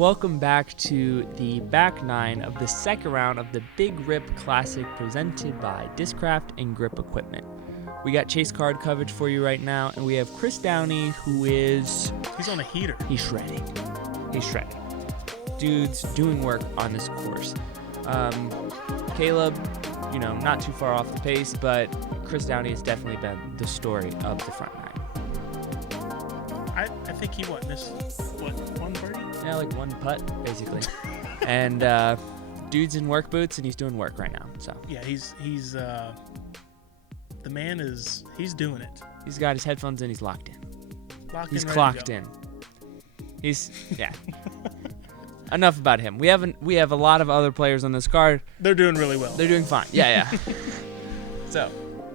Welcome back to the back nine of the second round of the Big Rip Classic presented by Discraft and Grip Equipment. We got chase card coverage for you right now, and we have Chris Downey, who is... He's on a heater. He's shredding. He's shredding. Dude's doing work on this course. Caleb, not too far off the pace, but Chris Downey has definitely been the story of the front nine. I think he missed one birdie? Yeah, like one putt, basically. And dude's in work boots, and he's doing work right now. So yeah, he's the man he's doing it. He's got his headphones in. He's locked in. He's ready clocked to go. in. He's Enough about him. We have a lot of other players on this card. They're doing really well. They're doing fine. Yeah. So,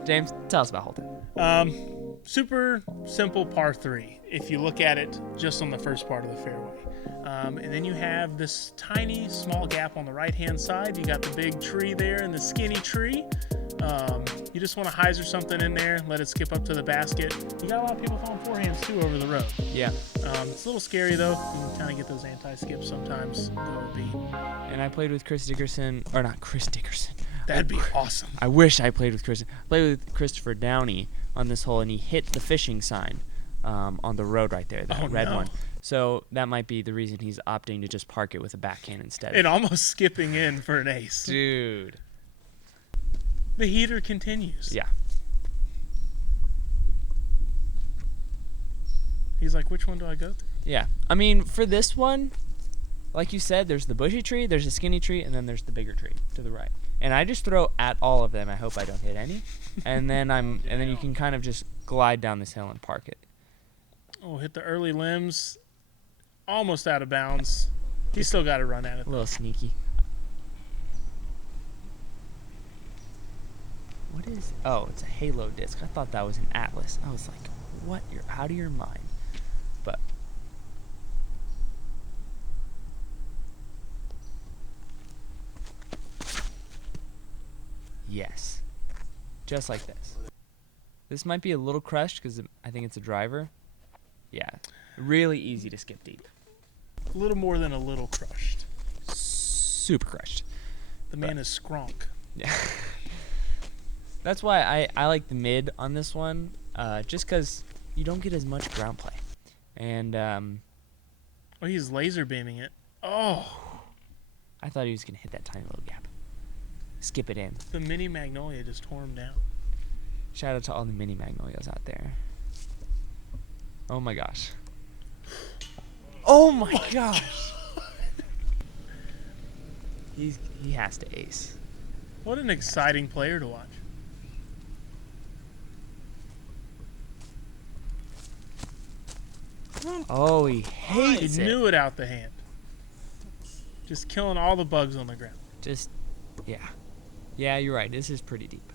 James, tell us about Holton. Super simple par 3 if you look at it just on the first part of the fairway. And then you have this tiny, small gap on the right-hand side. You got the big tree there and the skinny tree. You just want to hyzer something in there, let it skip up to the basket. You got a lot of people throwing forehands, too, over the road. Yeah. It's a little scary, though. You can kind of get those anti-skips sometimes. And I played with Chris Dickerson, or not Chris Dickerson. That'd be awesome. I wish I played with Chris. I played with Christopher Downey on this hole, and he hit the fishing sign on the road right there, that red one. So that might be the reason he's opting to just park it with a backhand instead. And almost skipping in for an ace. Dude. The heater continues. Yeah. He's like, which one do I go through? Yeah. I mean, for this one, like you said, there's the bushy tree, there's a skinny tree, and then there's the bigger tree to the right. And I just throw at all of them. I hope I don't hit any. And then you can kind of just glide down this hill and park it. Oh, hit the early limbs. Almost out of bounds. He's still got to run at it. A little sneaky. What is... Oh, it's a halo disc. I thought that was an Atlas. I was like, what? You're out of your mind. But... Yes. Just like this. This might be a little crushed because I think it's a driver. Yeah. Really easy to skip deep. A little more than a little crushed. Super crushed. The man is skronk. Yeah. That's why I like the mid on this one, just because you don't get as much ground play. And oh, he's laser beaming it. Oh. I thought he was going to hit that tiny little gap. Skip it in. The mini magnolia just tore him down. Shout out to all the mini magnolias out there. Oh my gosh. Oh my gosh. He has to ace. What an exciting player to watch. Oh, he hates He knew it out the hand. Just killing all the bugs on the ground. Yeah. Yeah, you're right. This is pretty deep.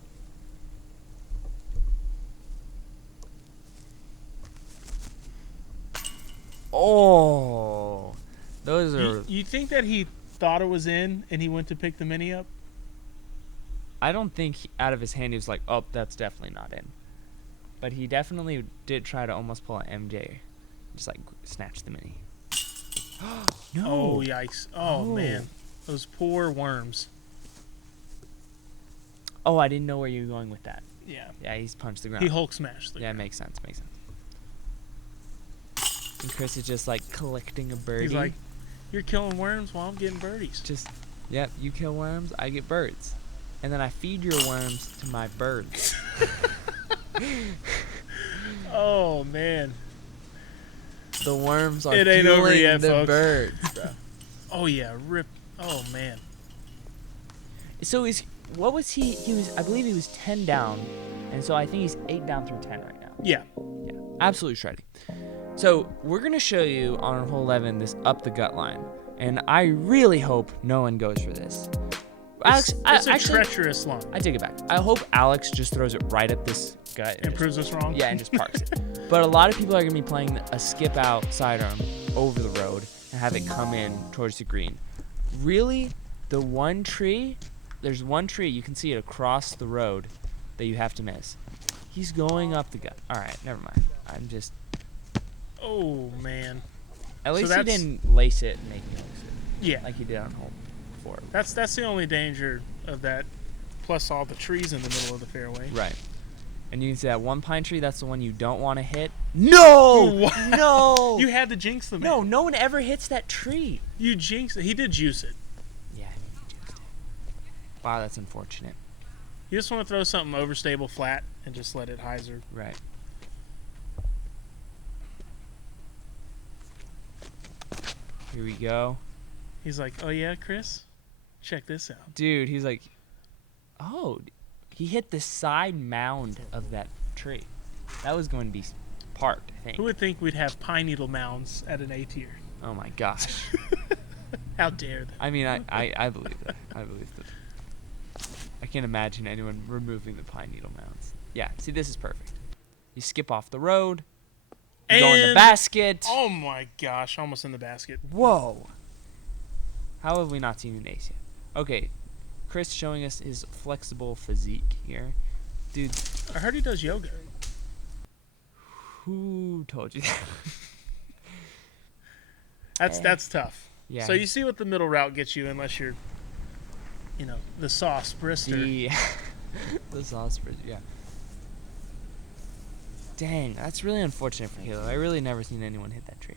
Oh. Those are... You think that he thought it was in and he went to pick the mini up? I don't think out of his hand he was like, oh, that's definitely not in. But he definitely did try to almost pull an MJ. Just like snatch the mini. No. Oh, yikes. Oh, man. Those poor worms. Oh, I didn't know where you were going with that. Yeah. Yeah, he's punched the ground. He Hulk smashed the ground. Makes sense. And Chris is just like collecting a birdie. He's like, you're killing worms while I'm getting birdies. Yep, you kill worms, I get birds. And then I feed your worms to my birds. Oh, man. The worms are it ain't fueling over yet, the folks. birds, bro. Oh, yeah. Rip. Oh, man. So what was he? I believe he was 10 down. And so I think he's 8 down through 10 right now. Yeah. Yeah. Absolutely shredding. So we're going to show you on hole 11 this up the gut line. And I really hope no one goes for this. Alex, it's a treacherous line. I take it back. I hope Alex just throws it right at this gut. And proves us wrong? Yeah, and just parks it. But a lot of people are going to be playing a skip out sidearm over the road and have it come in towards the green. Really, there's one tree, you can see it across the road that you have to miss. He's going up the gut. All right, never mind. I'm just... Oh, man. At least he didn't lace it and make it. Yeah. like he did on hole 4. That's the only danger of that, plus all the trees in the middle of the fairway. Right. And you can see that one pine tree, that's the one you don't want to hit. No! No! You had to jinx the man. No, no one ever hits that tree. You jinxed it. He did juice it. Yeah, he juiced it. Wow, that's unfortunate. You just want to throw something overstable flat and just let it hyzer. Right. Here we go. He's like, oh yeah, Chris? Check this out. Dude, he's like, oh, he hit the side mound of that tree. That was going to be parked, I think. Who would think we'd have pine needle mounds at an A tier? Oh my gosh. How dare they? I mean, I believe that. I believe that. I can't imagine anyone removing the pine needle mounds. Yeah, see, this is perfect. You skip off the road. You go in the basket. Oh my gosh, almost in the basket. Whoa. How have we not seen an ace yet? Okay, Chris showing us his flexible physique here. Dude. I heard he does yoga. Who told you that? That's tough. Yeah. So you see what the middle route gets you, unless you're, the sauce Brister. The sauce Brister, yeah. Dang, that's really unfortunate for Caleb. I really never seen anyone hit that tree.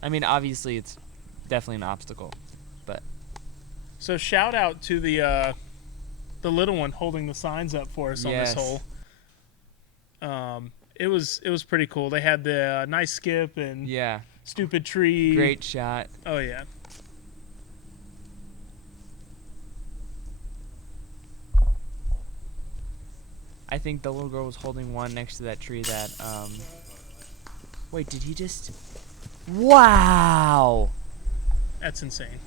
I mean, obviously it's definitely an obstacle, but. So shout out to the little one holding the signs up for us on this hole. It was pretty cool. They had the nice skip and stupid tree. Great shot. Oh yeah. I think the little girl was holding one next to that tree that, wait, did he just... Wow! That's insane.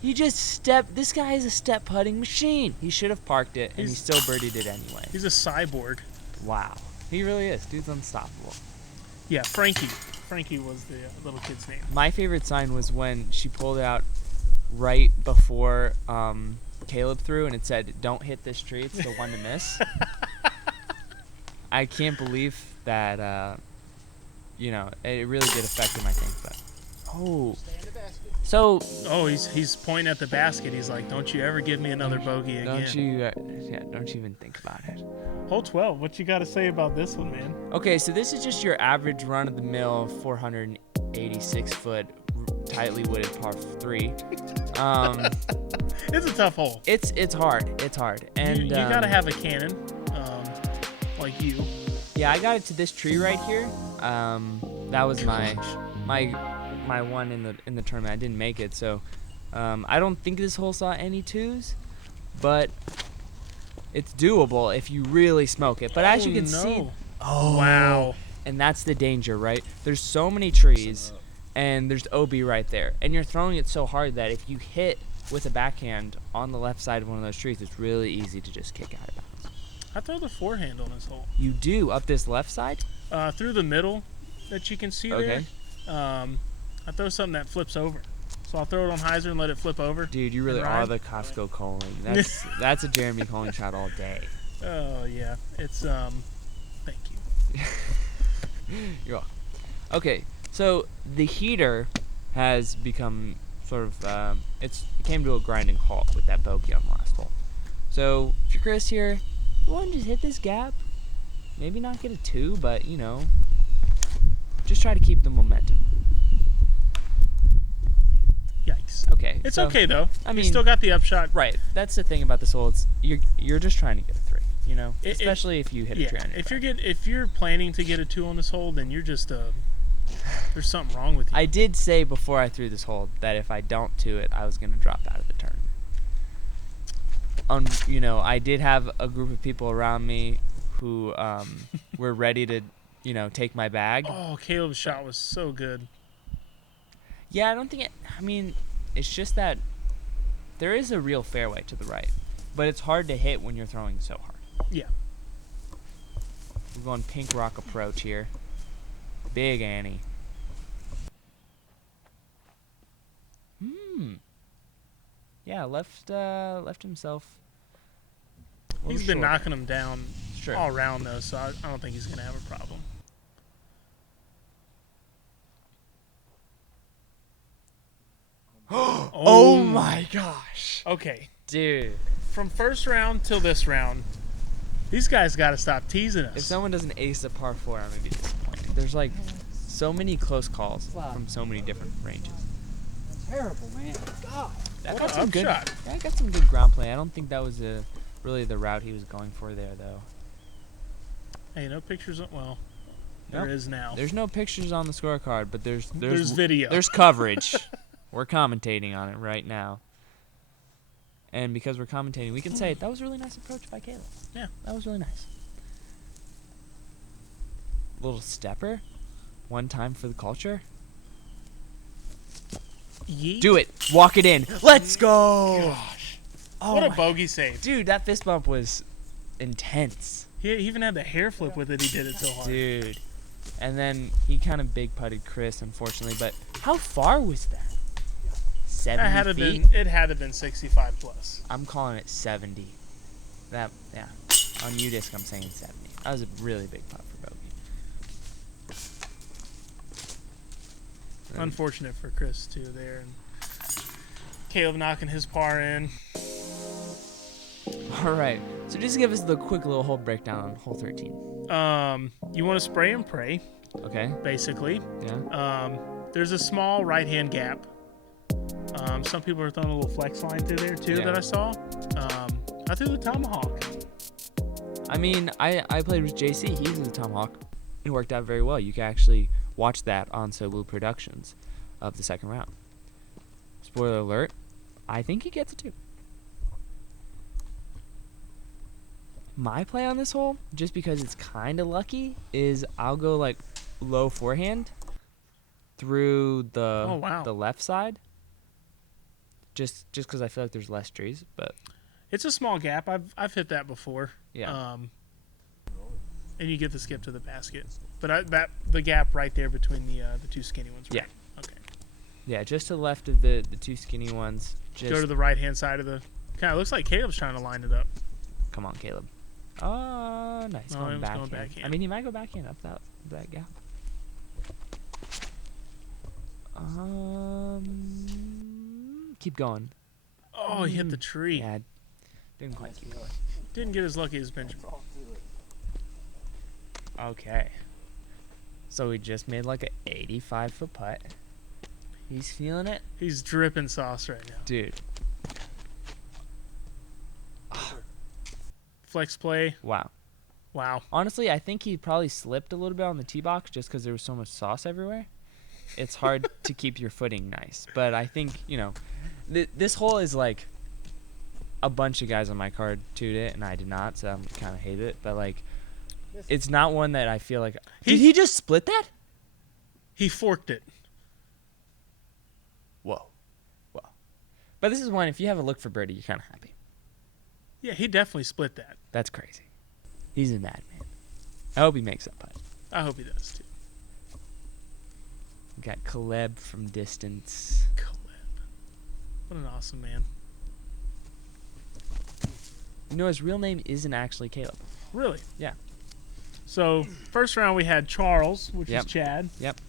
He just stepped... This guy is a step putting machine. He should have parked it, and he still birdied it anyway. He's a cyborg. Wow. He really is. Dude's unstoppable. Yeah, Frankie. Frankie was the little kid's name. My favorite sign was when she pulled it out right before Caleb threw, and it said, "Don't hit this tree. It's the one to miss." I can't believe that, it really did affect him, I think. But so. Oh, he's pointing at the basket. He's like, "Don't you ever give me another bogey again." Don't you even think about it. Hole 12. What you got to say about this one, man? Okay, so this is just your average run-of-the-mill 486-foot tightly wooded par 3. It's a tough hole. It's hard. It's hard, and you gotta have a cannon, like you. Yeah, I got it to this tree right here. That was my one in the tournament. I didn't make it, so I don't think this hole saw any twos, but it's doable if you really smoke it. But as you can see, wow, and that's the danger, right? There's so many trees, and there's OB right there, and you're throwing it so hard that if you hit with a backhand on the left side of one of those trees, it's really easy to just kick out of bounds. I throw the forehand on this hole. You do up this left side? Through the middle that you can see there. I throw something that flips over. So I'll throw it on hyzer and let it flip over. Dude, you really are the Costco Coling. That's a Jeremy Coling shot all day. Oh yeah, it's thank you. You're welcome. Okay, so the heater has become sort of it came to a grinding halt with that bogey on the last hole. So if you're Chris here, go ahead and just hit this gap. Maybe not get a 2, but just try to keep the momentum. Yikes. Okay. It's okay though. I mean, you still got the upshot. Right. That's the thing about this hole. It's you're just trying to get a 3. Especially if you hit a tree on your back. If you're planning to get a 2 on this hole, then you're just there's something wrong with you. I did say before I threw this hole that if I don't 2 it, I was going to drop out of the tournament. I did have a group of people around me who were ready to, take my bag. Oh, Caleb's shot was so good. Yeah, I don't think it's just that there is a real fairway to the right, but it's hard to hit when you're throwing so hard. Yeah. We're going pink rock approach here. Big Annie. Yeah, left himself. He's been knocking them down Sure. all around though, so I don't think he's gonna have a problem. Oh my gosh. Okay. Dude. From first round till this round, these guys got to stop teasing us. If someone doesn't ace a par 4, I'm going to be disappointed. There's like so many close calls from so many different ranges. Terrible, man. God. That What got an some good. upshot. That got some good ground play. I don't think that was really the route he was going for there, though. Hey, no pictures. Well, there Nope. is now. There's no pictures on the scorecard, but there's video. There's coverage. We're commentating on it right now. And because we're commentating, we can say that was a really nice approach by Caleb. Yeah. That was really nice. Little stepper. One time for the culture. Yeet. Do it. Walk it in. Let's go. Gosh. Oh What a my- bogey save. Dude, that fist bump was intense. He even had the hair flip with it. He did it so hard. Dude. And then he kind of big putted Chris, unfortunately. But how far was that? 70 That had to feet? been. It had to been 65 plus. I'm calling it 70. That, yeah. On U-Disc, I'm saying 70. That was a really big putt for bogey. Unfortunate for Chris too there, and Caleb knocking his par in. All right. So just give us the quick little hole breakdown on hole 13. You want to spray and pray, Okay. basically. Yeah. There's a small right-hand gap. Some people are throwing a little flex line through there too Yeah. that I saw. I threw the tomahawk. I mean, I played with JC. He uses the tomahawk. It worked out very well. You can actually watch that on Sobu Productions of the second round. Spoiler alert, I think he gets it too. My play on this hole, just because it's kind of lucky, is I'll go like low forehand through the Oh, wow. the left side. Just because I feel like there's less trees, but It's a small gap. I've hit that before. yeah. And you get the skip to the basket. But the gap right there between the two skinny ones. Right? Yeah. Okay. Yeah, just to the left of the two skinny ones. Just Go to the right-hand side of the. Kind of looks like Caleb's trying to line it up. Come on, Caleb. Oh, nice. Oh, Going he was back going in. backhand. I mean, he might go backhand up that gap. Keep going. Oh, he hit the tree. Yeah, didn't quite keep going. Didn't get as lucky as Benjamin. Okay. So we just made like a 85-foot putt. He's feeling it, He's dripping sauce right now. dude. Flex play. Wow. Wow. Honestly, I think he probably slipped a little bit on the tee box just because there was so much sauce everywhere. It's hard to keep your footing nice, but I think this hole is like a bunch of guys on my card tuned it, and I did not, so I kind of hate it. But like, it's not one that I feel like. Did he just split that? He forked it. Whoa. But this is one. If you have a look for birdie, you're kind of happy. Yeah, he definitely split that. That's crazy. He's a madman. I hope he makes that putt. I hope he does too. We got Caleb from distance. Caleb. What an awesome man. You know, his real name isn't actually Caleb. Really? Yeah. So, first round we had Charles, which Yep. is Chad. Yep.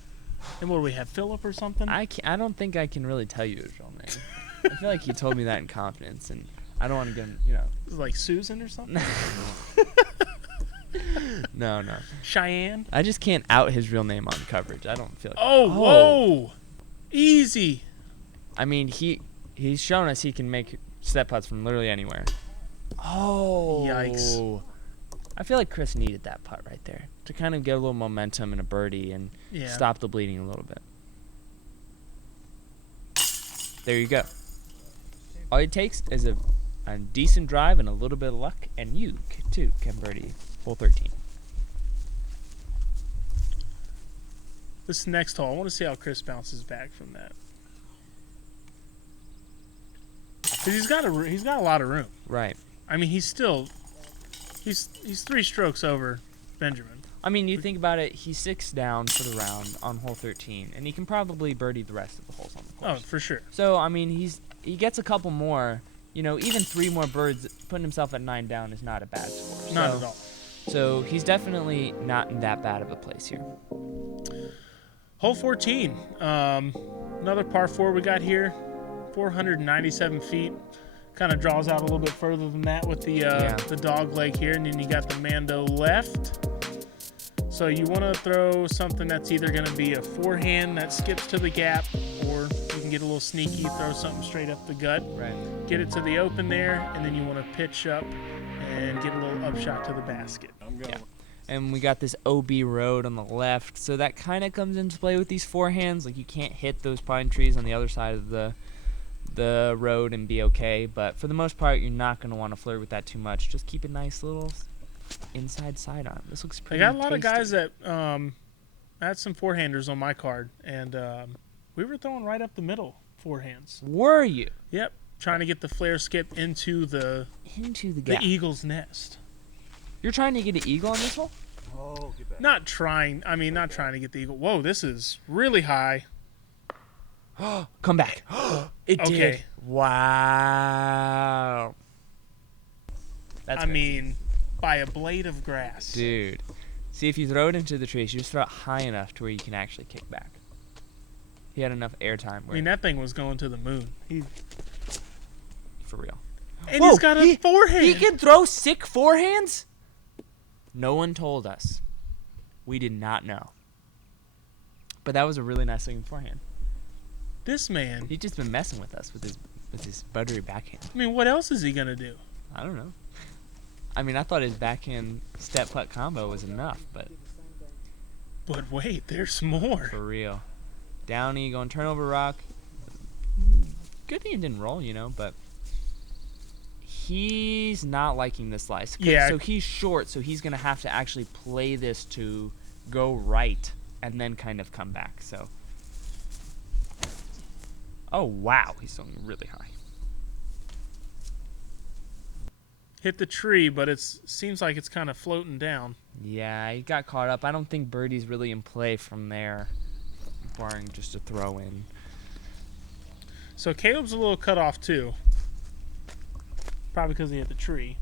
And what do we have? Philip or something? I don't think I can really tell you his real name. I feel like you told me that in confidence, and I don't want to go, Like Susan or something? No. Cheyenne? I just can't out his real name on coverage. I don't feel like. Oh, whoa! Easy. I mean, he's shown us he can make step putts from literally anywhere. Oh. Yikes. I feel like Chris needed that putt right there to kind of get a little momentum and a birdie and Yeah. stop the bleeding a little bit. There you go. All it takes is a decent drive and a little bit of luck, and you too can birdie hole 13. This next hole, I want to see how Chris bounces back from that. 'Cause he's got a lot of room. Right. I mean, he's 3 strokes over Benjamin. I mean, you think about it, he's 6 down for the round on hole 13, and he can probably birdie the rest of the holes on the Oh, course. for sure. So, I mean, he gets a couple more. Even 3 more birds, putting himself at 9 down is not a bad score. Not at all. So, he's definitely not in that bad of a place here. Hole 14. Another par 4 we got here. 497 feet. Kind of draws out a little bit further than that with the dog leg here, and then you got the Mando left. So you want to throw something that's either going to be a forehand that skips to the gap, or you can get a little sneaky, throw something straight up the gut. Right. Get it to the open there, and then you want to pitch up and get a little upshot to the basket. Yeah. And we got this OB road on the left, so that kind of comes into play with these forehands. Like, you can't hit those pine trees on the other side of the road and be okay, but for the most part, you're not going to want to flirt with that too much. Just keep a nice little inside sidearm. This looks pretty I got a lot tasty. of guys that I had some forehanders on my card, and we were throwing right up the middle forehands. Were you? Yep, trying to get the flare skip into the gap. the eagle's nest. You're trying to get an eagle on this hole? Oh, get back. Not trying to get the eagle. Whoa, this is really high. Come back. It Okay. did. Wow. That's crazy. By a blade of grass. Dude. See, if you throw it into the trees, you just throw it high enough to where you can actually kick back. He had enough airtime. That thing was going to the moon. For real. And he's got a forehand. He can throw sick forehands? No one told us. We did not know. But that was a really nice looking forehand. This man. He's just been messing with us with his buttery backhand. What else is he gonna do? I don't know. I thought his backhand step putt combo was enough, but But wait, there's more. for real. Downey going turnover rock. Good thing it didn't roll, but he's not liking this slice. Yeah. So he's short, so he's going to have to actually play this to go right and then kind of come back. So, oh, wow. He's throwing really high. Hit the tree, but it seems like it's kind of floating down. Yeah, he got caught up. I don't think birdie's really in play from there, barring just a throw in. So Caleb's a little cut off too. Probably because he hit the tree.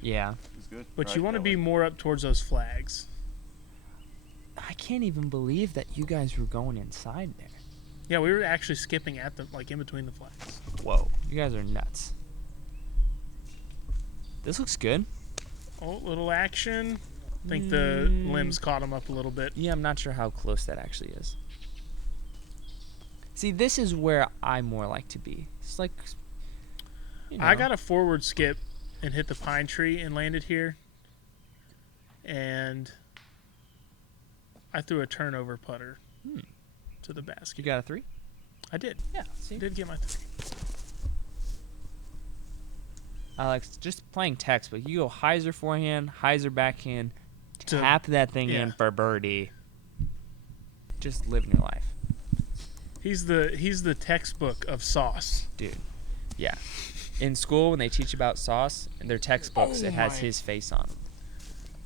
Yeah. It's good. But you want to be more up towards those flags. I can't even believe that you guys were going inside there. Yeah, we were actually skipping at them, in between the flags. Whoa. You guys are nuts. This looks good. Oh, little action. I think the limbs caught him up a little bit. Yeah, I'm not sure how close that actually is. See, this is where I more like to be. It's like, I got a forward skip and hit the pine tree and landed here. And I threw a turnover putter to the basket. You got a 3? I did. Yeah. See? I did get my 3. Alex, just playing textbook. You go hyzer forehand, hyzer backhand, tap that thing in for birdie. Just living your life. He's the textbook of sauce. Dude. Yeah. In school, when they teach about sauce, in their textbooks, it has his face on them.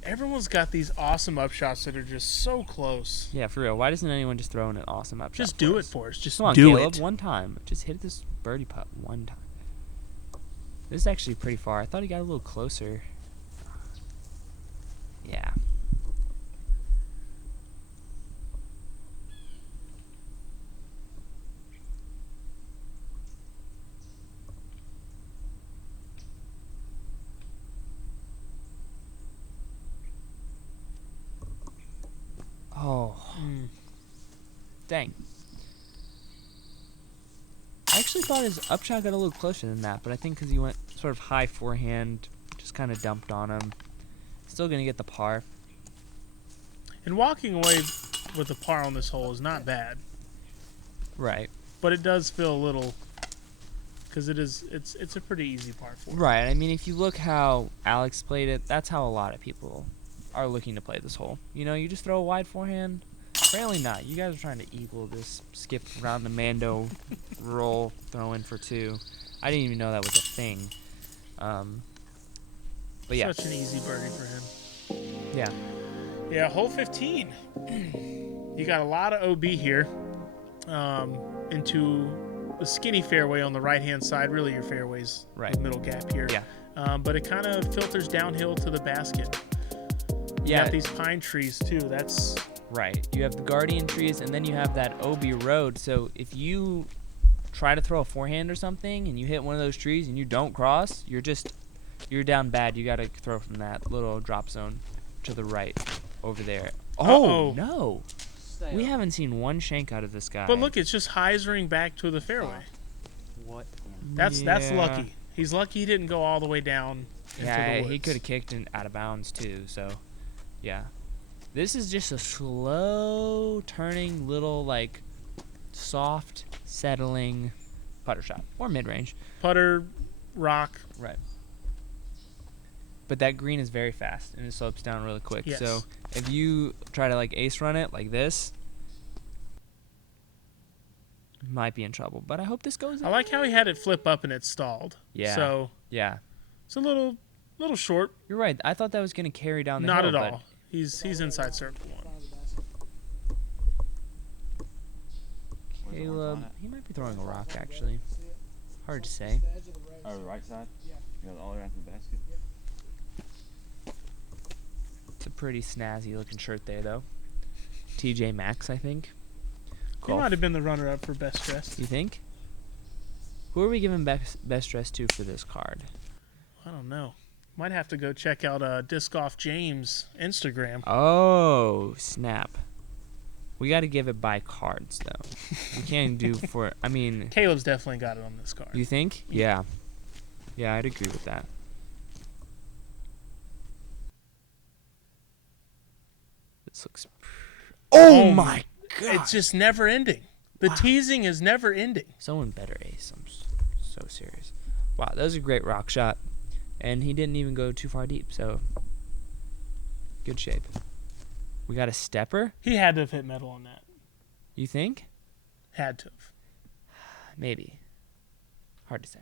Everyone's got these awesome upshots that are just so close. Yeah, for real. Why doesn't anyone just throw in an awesome upshot? Just do it for us. Just Come on, do Caleb, it. one time. Just hit this birdie putt one time. This is actually pretty far. I thought he got a little closer. Yeah. Oh. Dang. I actually thought his upshot got a little closer than that, but I think because he went sort of high forehand, just kind of dumped on him. Still going to get the par. And walking away with a par on this hole is not bad. Right. But it does feel a little, because it's a pretty easy par 4. Right. I mean, if you look how Alex played it, that's how a lot of people are looking to play this hole. You just throw a wide forehand. Apparently not. You guys are trying to equal this skip around the Mando roll, throw in for 2. I didn't even know that was a thing. But yeah. Such an easy birdie for him. Yeah. Yeah, hole 15. You got a lot of OB here into the skinny fairway on the right-hand side. Really, your fairway's Right. the middle gap here. Yeah. But it kind of filters downhill to the basket. You Yeah. got these pine trees, too. That's... Right. You have the guardian trees, and then you have that OB road. So if you try to throw a forehand or something and you hit one of those trees and you don't cross, you're down bad. You got to throw from that little drop zone to the right over there. Oh, no. We haven't seen one shank out of this guy. But look, it's just hyzering back to the fairway. What? That's lucky. He's lucky he didn't go all the way down into the woods. He could have kicked it out of bounds too. So, yeah. This is just a slow turning little like soft settling putter shot or mid-range. Putter, rock. Right. But that green is very fast and it slopes down really quick. Yes. So if you try to like ace run it like this, you might be in trouble. But I hope this goes in. I like how he had it flip up and it stalled. Yeah. So yeah. it's a little short. You're right. I thought that was going to carry down the Not hill. at all. He's inside circle one. Caleb, he might be throwing a rock actually. Hard to say. Oh, the right side? Yeah. You know, all the way around to the basket? It's a pretty snazzy looking shirt there though. TJ Maxx, I think. He might have been the runner-up for best dressed. You think? Who are we giving best dressed to for this card? I don't know. Might have to go check out Disc Off James' Instagram. Oh, snap. We got to give it by cards, though. We can't do for... I mean... Caleb's definitely got it on this card. You think? Yeah. Yeah, I'd agree with that. This looks... Oh, my God! It's just never ending. The teasing is never ending. Someone better ace. I'm so serious. Wow, that was a great rock shot. And he didn't even go too far deep, so... Good shape. We got a stepper? He had to have hit metal on that. You think? Had to have. Maybe. Hard to say.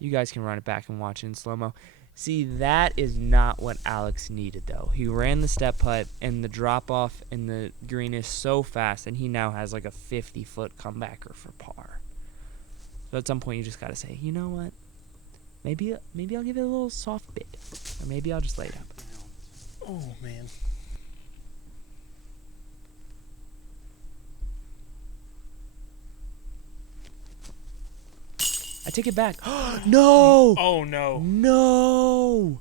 You guys can run it back and watch it in slow-mo. See, that is not what Alex needed, though. He ran the step putt, and the drop-off in the green is so fast, and he now has like a 50-foot comebacker for par. So at some point, you just got to say, you know what? Maybe I'll give it a little soft bid. Or maybe I'll just lay it up. Oh, man. I take it back. No! Oh, no. No!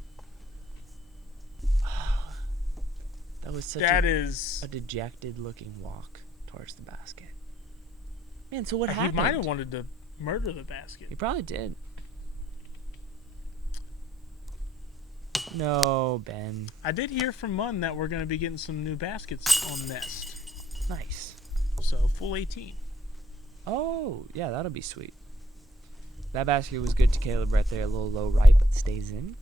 That was such a dejected-looking walk towards the basket. Man, so what happened? He might have wanted to murder the basket. He probably did. No, Ben. I did hear from Munn that we're going to be getting some new baskets on Nest. Nice. So, full 18. Oh, yeah, that'll be sweet. That basket was good to Caleb right there. A little low right, but stays in.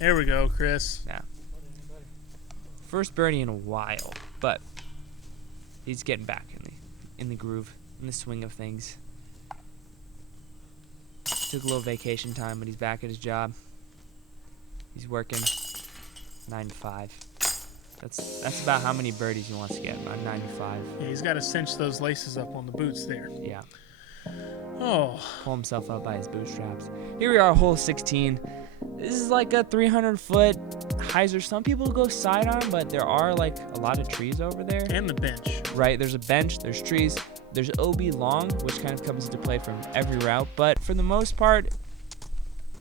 There we go, Chris. Yeah. First birdie in a while, but he's getting back in the groove, in the swing of things. Took a little vacation time, but he's back at his job. He's working 9 to 5. That's about how many birdies he wants to get, about 9 to 5. Yeah, he's got to cinch those laces up on the boots there. Yeah. Oh. Pull himself up by his bootstraps. Here we are, hole 16. This is like a 300-foot hyzer. Some people go sidearm, but there are like a lot of trees over there. And the bench. Right, there's a bench, there's trees. There's OB long, which kind of comes into play from every route. But for the most part,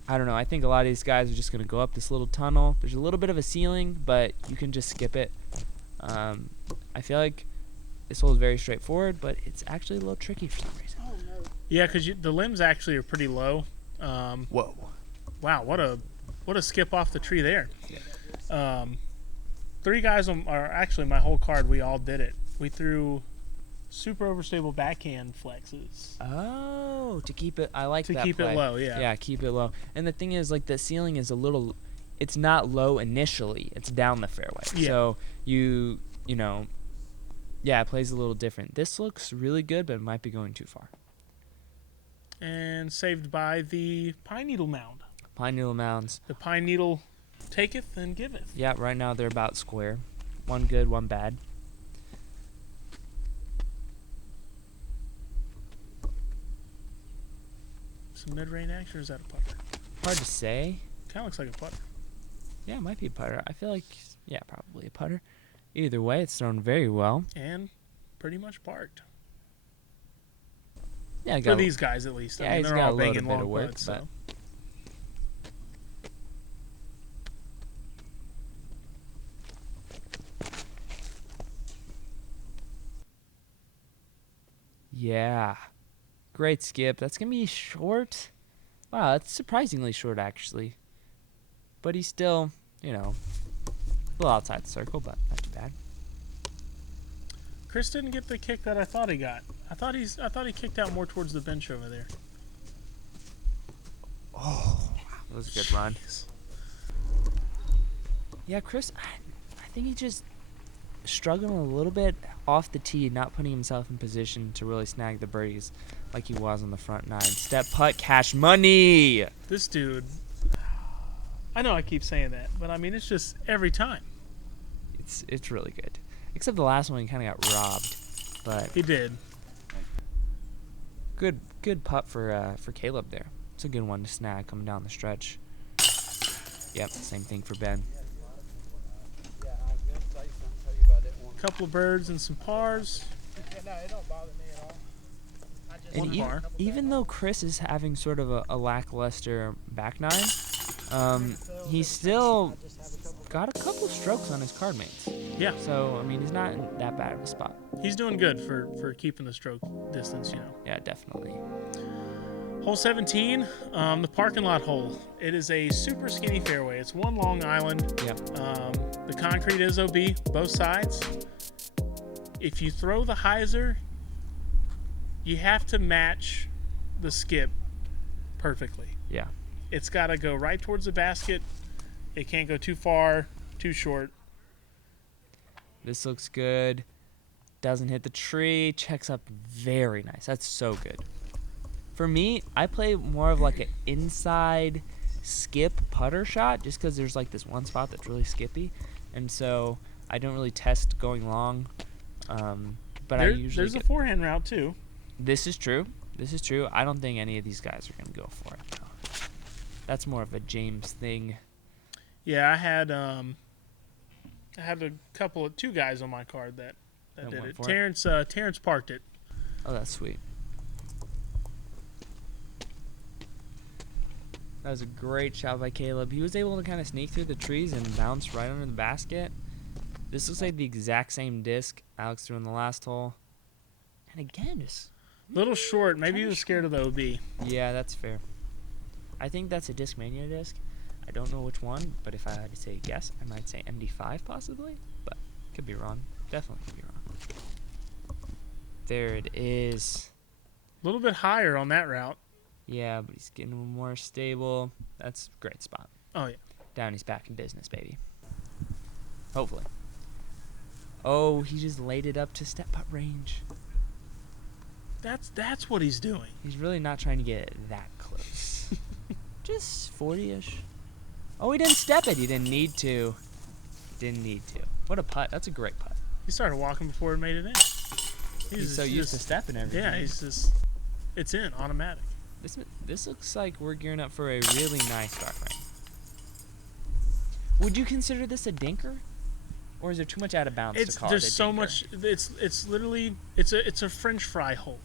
I don't know. I think a lot of these guys are just going to go up this little tunnel. There's a little bit of a ceiling, but you can just skip it. I feel like this hole is very straightforward, but it's actually a little tricky for some reason. Oh, no. Yeah, because the limbs actually are pretty low. Whoa. Wow, what a skip off the tree there. Yeah. 3 guys are actually my whole card. We all did it. We threw super overstable backhand flexes. Oh, to keep it. I like To that keep play. it low, yeah. Yeah, keep it low. And the thing is, like, the ceiling is a little. It's not low initially. It's down the fairway. Yeah. So you know, yeah, it plays a little different. This looks really good, but it might be going too far. And saved by the pine needle mound. Pine Needle Mounds. The pine needle taketh and giveth. Yeah, right now they're about square. One good, one bad. Some mid-range action, or is that a putter? Hard to say. Kind of looks like a putter. Yeah, it might be a putter. I feel like, yeah, probably a putter. Either way, it's thrown very well. And pretty much parked. Yeah, For these guys, at least. Yeah, I mean, he's they're got all a little banging bit long of work, putts, but so. Yeah. Great skip. That's going to be short. Wow, that's surprisingly short, actually. But he's still, a little outside the circle, but not too bad. Chris didn't get the kick that I thought he got. I thought he kicked out more towards the bench over there. Oh, that was a good run. Yeah, Chris, I think he just struggling a little bit off the tee, not putting himself in position to really snag the birdies like he was on the front nine. Step putt, cash money. This dude, I know I keep saying that, but I mean, it's just every time. It's really good. Except the last one, he kind of got robbed. But He did. good putt for Caleb there. It's a good one to snag coming down the stretch. Yep, same thing for Ben. Yeah, I was going to say something to you about that one. Couple of birds and some pars. Yeah, no, it don't bother me at all. I just One par. Even though Chris is having sort of a lackluster back nine, he's still got a couple strokes on his card mates. Yeah, So, I mean, he's not in that bad of a spot. he's doing good for keeping the stroke distance, Yeah, definitely. Hole 17, the parking lot hole. It is a super skinny fairway. It's one long island. Yep. The concrete is OB, both sides. If you throw the hyzer, you have to match the skip perfectly. Yeah. It's got to go right towards the basket. It can't go too far, too short. This looks good. Doesn't hit the tree. Checks up very nice. That's so good. For me, I play more of like an inside skip putter shot just because there's like this one spot that's really skippy. And so I don't really test going long. But I usually There's a forehand route too. This is true. I don't think any of these guys are going to go for it. No. That's more of a James thing. Yeah, I had two guys on my card that That did went it. for it? Terrence parked it. Oh, that's sweet. That was a great shot by Caleb. He was able to kind of sneak through the trees and bounce right under the basket. This looks like the exact same disc Alex threw in the last hole. And again, just Little short. Maybe he was scared of the OB. yeah, that's fair. I think that's a Discmania disc. I don't know which one, but if I had to say a guess, I might say MD5 possibly, but could be wrong. Definitely could be wrong. There it is. A little bit higher on that route. Yeah, but he's getting more stable. That's a great spot. Oh, yeah. Downey's back in business, baby. Hopefully. Oh, he just laid it up to step putt range. That's what he's doing. He's really not trying to get that close. Just 40-ish. Oh, he didn't step it. He didn't need to. What a putt. That's a great putt. He started walking before it made it in. He's so used to stepping everything. Yeah, it's in, automatic. This looks like we're gearing up for a really nice start frame. Would you consider this a dinker? Or is there too much out of bounds to call it a dinker? There's so much. It's literally it's a French fry hole.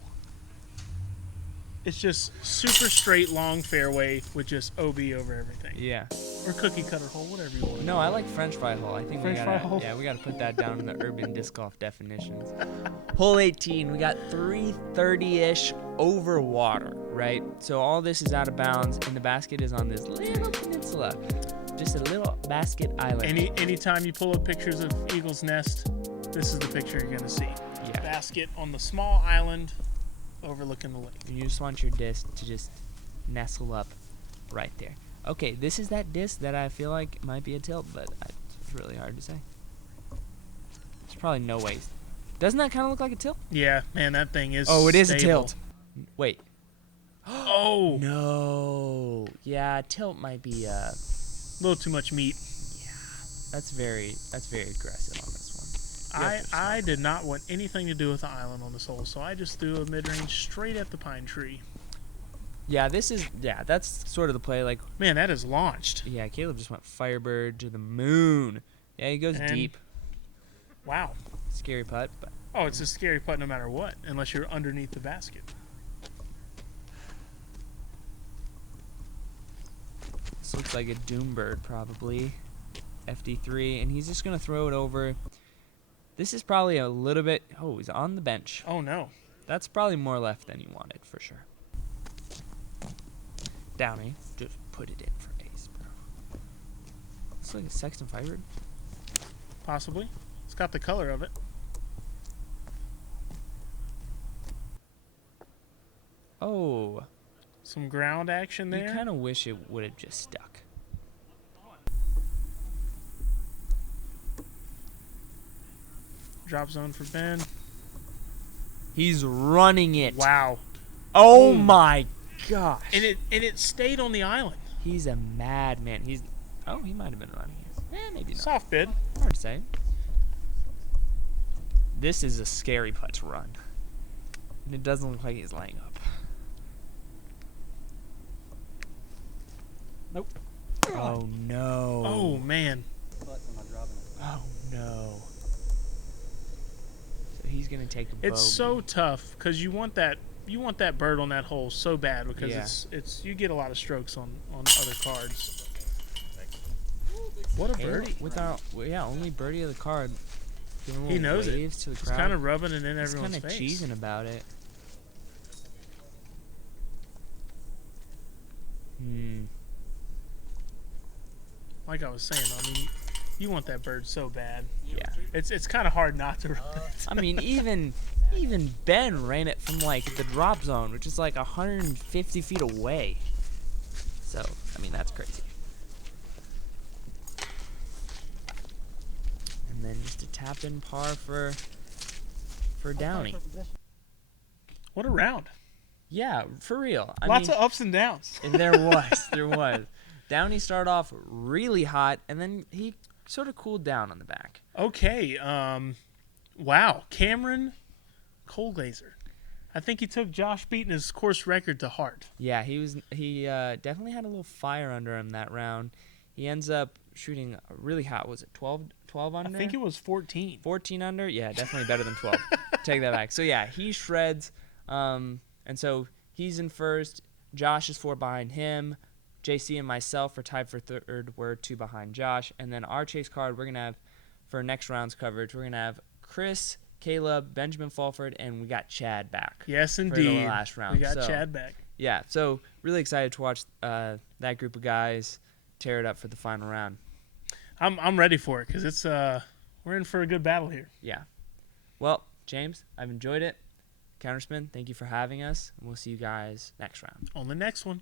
It's just super straight, long fairway with just OB over everything. Yeah. Or cookie cutter hole, whatever you want. No, I like French fry hole. I think French we fry gotta, hole? yeah, we gotta put that down in the urban disc golf definitions. Hole 18, we got 330-ish over water, right? So all this is out of bounds, and the basket is on this little peninsula, just a little basket island. Anytime you pull up pictures of Eagle's Nest, this is the picture you're gonna see. Yeah. Basket on the small island overlooking the lake. You just want your disc to just nestle up right there. Okay, this is that disc that I feel like might be a tilt, but it's really hard to say. There's probably no way. Doesn't that kind of look like a tilt? Yeah, man, that thing is. Oh, it is a stable. tilt. Wait. Oh, No. Yeah, tilt might be a little too much meat. that's very aggressive on this one. I did not want anything to do with the island on this hole, so I just threw a mid-range straight at the pine tree. Yeah, that's sort of the play. Like, Man, that is launched. yeah, Caleb just went Firebird to the moon. Yeah, he goes And- deep. Wow. Scary putt, but Oh, it's a scary putt no matter what, unless you're underneath the basket. This looks like a doom bird, probably. FD3, and he's just going to throw it over. This is probably a little bit... Oh, he's on the bench. Oh, no. That's probably more left than you wanted, for sure. Downey, just put it in for ace, bro. Looks like a Sexton Firebird. Possibly. It's got the color of it. Oh, Some ground action there. you kind of wish it would have just stuck. Drop zone for Ben. He's running it. Wow. Oh Boom. my gosh. And it stayed on the island. He's a madman. He might have been running it. Maybe not. Soft bid. Hard to say. This is a scary putt to run. And it doesn't look like he's laying up. Nope. Oh no. Oh, man. But am I dropping it? Oh no. So he's gonna take a bogey. It's so tough because you want that bird on that hole so bad because Yeah. it's you get a lot of strokes on other cards. What a birdie. Only birdie of the card. Giving He little knows it. waves to the He's crowd. kind of rubbing it in He's everyone's kind of face. cheesing about it. Like I was saying, I mean, you want that bird so bad. Yeah. It's kind of hard not to run it. I mean, even Ben ran it from like the drop zone, which is like 150 feet away. So, I mean, that's crazy. And then just a tap in par for Downey. What a round. Yeah, for real. Lots of ups and downs. There was. Downey started off really hot, and then he sort of cooled down on the back. Okay. Wow. Cameron Colglazer. I think he took Josh Beaton's course record to heart. Yeah, he definitely had a little fire under him that round. He ends up shooting really hot. Was it 12 under? I think it was 14. 14 under? Yeah, definitely better than 12. Take that back. So, yeah, he shreds. And so he's in first. Josh is 4 behind him. JC and myself are tied for third. We're 2 behind Josh. And then our chase card, we're going to have, for next round's coverage, we're going to have Chris, Caleb, Benjamin Fulford, and we got Chad back. Yes, For indeed. the last round. We got So, Chad back. Yeah, so really excited to watch that group of guys tear it up for the final round. I'm ready for it because it's we're in for a good battle here. Yeah. Well, James, I've enjoyed it. Counterspin, thank you for having us, and we'll see you guys next round. On the next one.